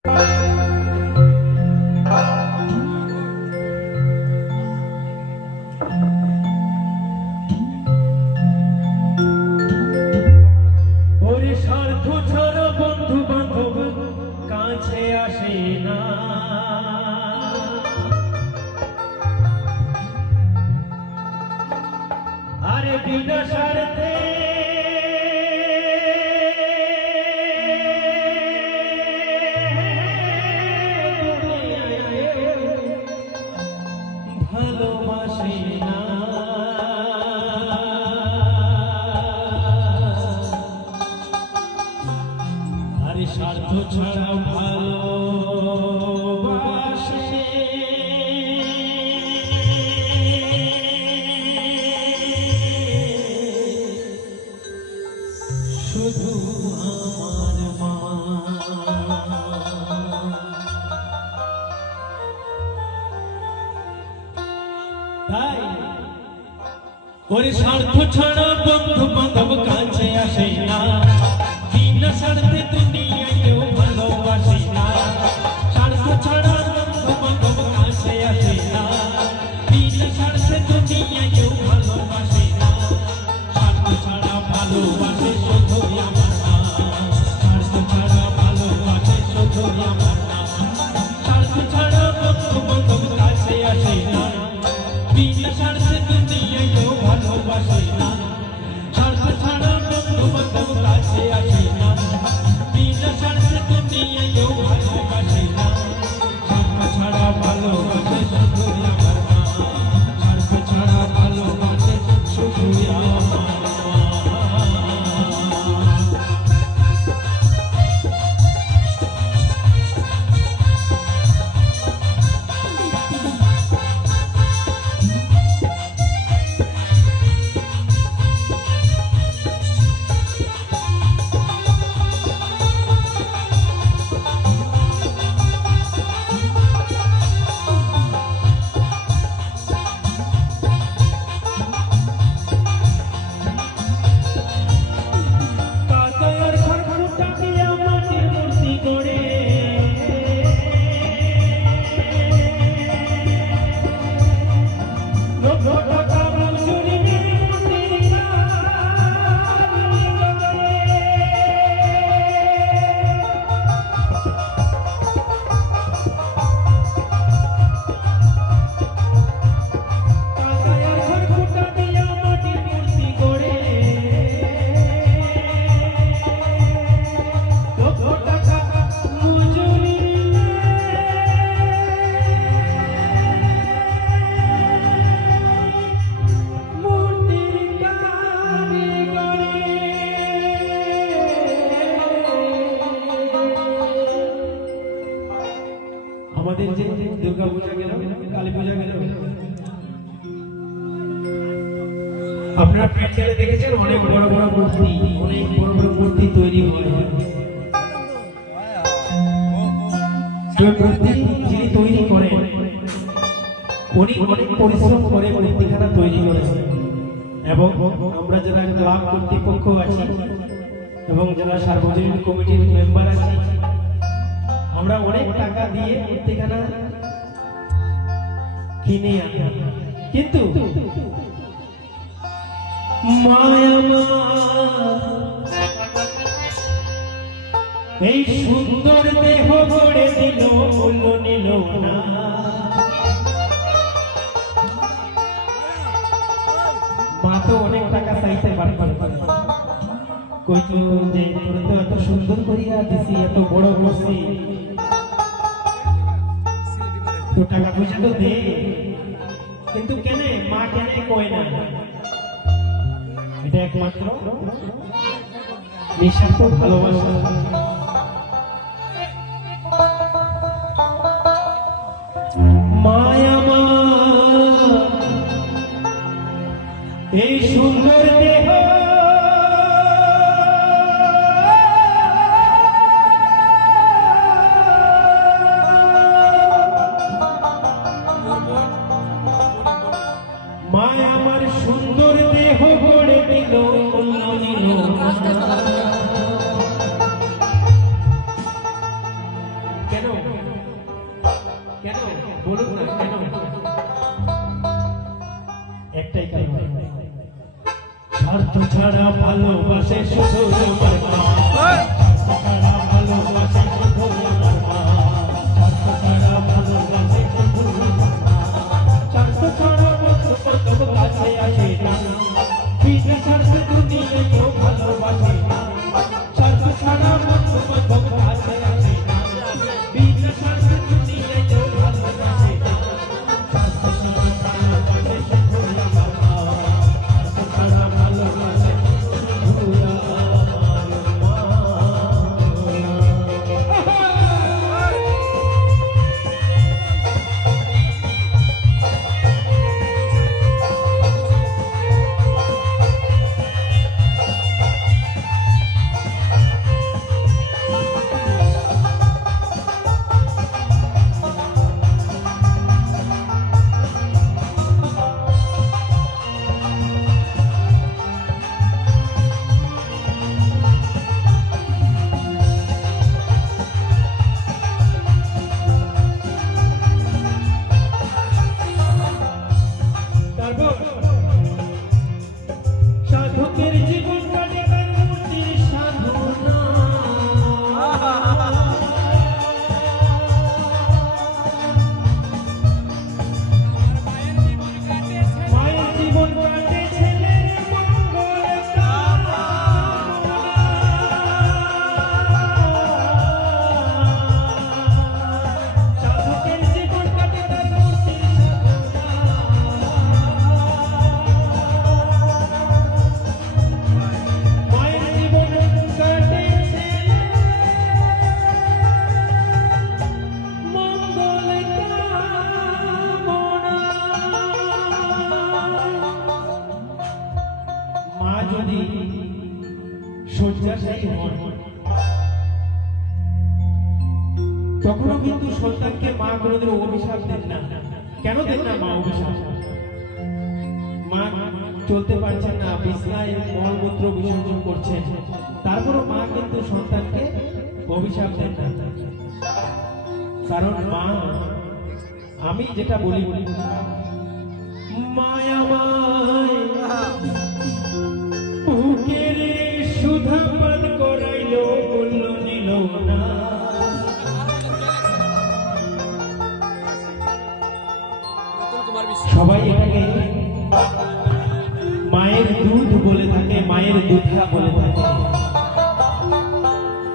ওরে স্বার্থ ছাড়া বন্ধু বান্ধব কাছে আসে না, আরে বিনা স্বার্থে ভালোবাসে না। আরে স্বার্থ ছাড়া ভালোবাসে শুধু আমার মা। তাই ওরে স্বার্থ ছাড়া বন্ধু বান্ধব কাছে আসে না, বিনা স্বার্থে দুনিয়ায় কেউ ভালোবাসে না। স্বার্থ ছাড়া বন্ধু বান্ধব কাছে আসে না, বিনা স্বার্থে দুনিয়ায় কেউ ভালোবাসে না। স্বার্থ ছাড়া ভালোবাসে শুধু আমার মা, স্বার্থ ছাড়া ভালোবাসে শুধু আমার মা। স্বার্থ ছাড়া বন্ধু বান্ধব কাছে আসে না, বিনা স্বার্থে দুনিয়ায় কেউ ভালোবাসে না। স্বার্থ ছাড়া বন্ধু বান্ধব কাছে আসে না, বিনা স্বার্থে দুনিয়ায় কেউ ভালোবাসে না। স্বার্থ ছাড়া ভালোবাসে শুধু আমার মা, স্বার্থ ছাড়া ভালোবাসে শুধু আমার মা। আমাদের যে দুর্গা পূজা গেল, কালী পূজা গেল, আপনারা প্যান্ডেলে দেখেছেন অনেক বড় বড় মূর্তি, অনেক বড় বড় মূর্তি তৈরি হয়। মূর্তি যিনি তৈরি করেন উনি অনেক পরিশ্রম করে মূর্তিখানা তৈরি করেছেন, এবং আমরা যারা ক্লাব কর্তৃপক্ষ আছি এবং যারা সার্বজনীন কমিটির মেম্বার আছি, আমরা অনেক টাকা দিয়ে মূর্তিখানা কিনে আনি। কিন্তু মায়া এই সুন্দর দেহ গড়ে দিল, মূল্য নিল না। মা তো অনেক টাকা চাইতে পারবে, কইতো যে তোরা তো এত সুন্দর করিয়া দিছি, এত বড় করছি, তো টাকা পয়সা তো দে। কিন্তু কেন মা কেন কয় না? এটা একমাত্র নিঃস্বার্থ ভালোবাসা। মায়া মা এই সুন্দর দেহ মায়া আমার সুন্দর দেহ গড়ে দিল, কেন কেন বলুন না কেন? একটাই কারণ, স্বার্থ ছাড়া ভালোবাসে শুধু আমার মা। স্বার্থ ছাড়া ভালোবাসে শুধু আমার মা। স্বার্থ ছাড়া ভালোবাসে শুধু আমার মা। স্বার্থ ছাড়া বন্ধু বান্ধব কাছে আসে না, বিনা স্বার্থে দুনিয়ায় কেউ ভালোবাসে না। স্বার্থ ছাড়া বন্ধু বান্ধব কাছে আসে না, বিনা স্বার্থে দুনিয়ায় কেউ ভালোবাসে না। স্বার্থ ছাড়া ভালোবাসে শুধু আমার মা। স্বার্থ ছাড়া ভালোবাসে শুধু আমার মা। সাধকের জীবন কাটে তার মূর্তির সাধনা। মায়ের জীবন কাটে ছেলের মঙ্গল কামনা। সাধকের জীবন কাটে তার মূর্তির সাধনা। মায়ের জীবন কাটেছে মঙ্গল কামনা। মা যদি শয্যাশায়ী হন, তখনও কিন্তু সন্তানকে মা কোনোদিন অভিশাপ দেন না। কেন দেন না মা অভিশাপ? মা চলতে পারছেন না, বিছনায় মলমূত্র বিসর্জন করছেন, তারপরও মা কিন্তু সন্তানকে অভিশাপ দেন না। কারণ মা, আমি যেটা বলি, মায়া মায় বুকের সুধা পান করাইল, বলল নিল না। সবাই এটাকে মায়ের দুধ বলে থাকে, মায়ের দুধা বলে থাকে,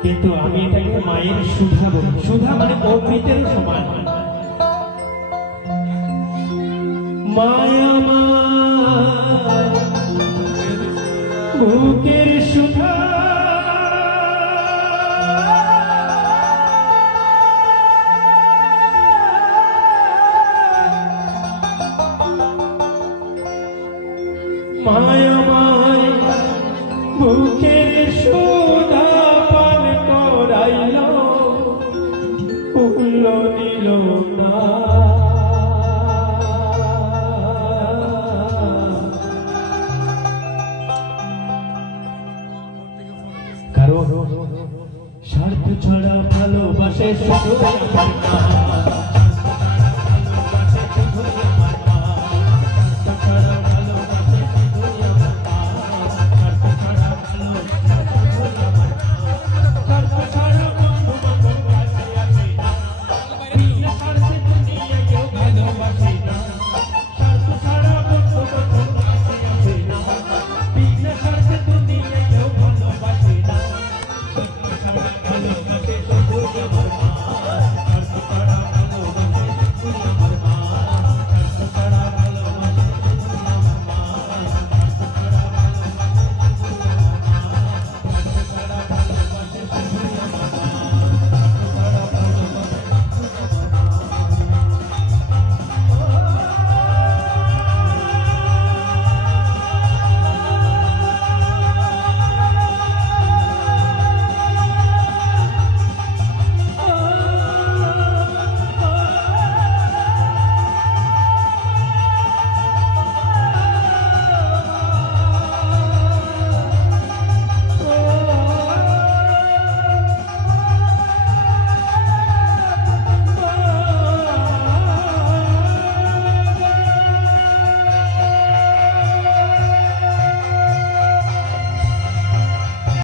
কিন্তু আমি এটাকে মায়ের সুধা বলি। সুধা মানে অমৃতের সমান। মায়া মায় বুকের সুধা মায়া মায় বুকের সুধা পান করাইল, উল্ল নিল না। কারণ স্বার্থ ছাড়া ভালোবাসে শুধু আমার মা।